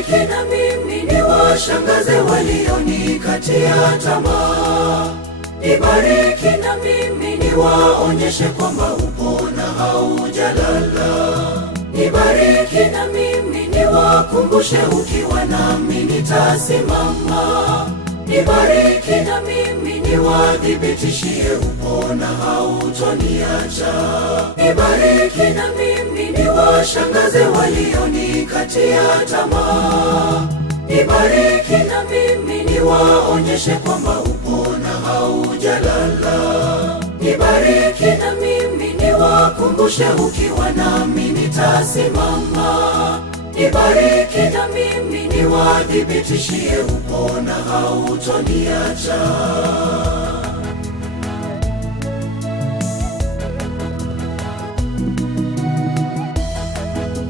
Nibariki na mimi niwashangaze walionikatia tamaa. Nibariki na mimi niwaonyeshe kwamba upo na haujalala. Nibariki na mimi niwakumbushe ukiwa nami nitasimama. Nibariki na mimi niwadhibitishie upo na hautoniacha. Nibariki na mimi niwashangaze walionikatia tamaa. Nibariki na mimi niwaonyeshe kwamba upo na haujalala. Nibariki na mimi niwakumbushe ukiwa nami nitasimama. Nibariki na mimi niwadhibitishie upo na hautoniacha.